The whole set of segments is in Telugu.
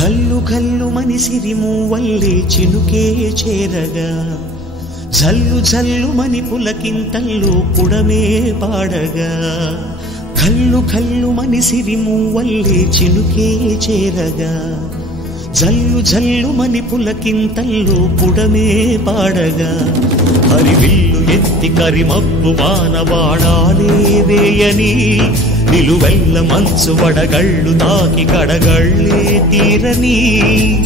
కల్లు కల్లు మనిసిరి మూవల్లే చినుకే చేరగా జల్లు జల్లు మని పులకింతల్లు పుడమే పాడగా కల్లు కల్లు మనిసిరి మూవల్లే చినుకే చేరగా జల్లు జల్లు మని పులకింతల్లు పుడమే పాడగా హరివిల్లు ఎత్తి కరిమబ్బు వానబాడాలే వేయని నిలువెల్ల మంచు వడగళ్ళు తాకి కడగళ్ళే తీరని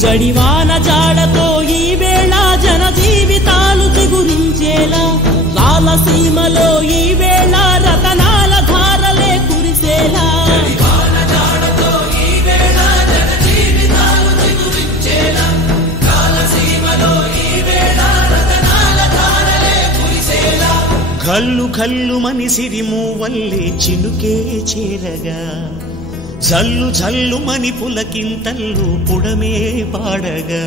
జడివాన జాడతో ఈ వేళ జన జీవితాలు చిగురించేలా రాలసీమలో ఈ వేళ రతనాల ధారలే కురిసేలా కల్లు కల్లు మనిసిరి మూవల్లే చినుకే చేరగా జల్లు జల్లు మని పులకింతల్లు పుడమే పాడగా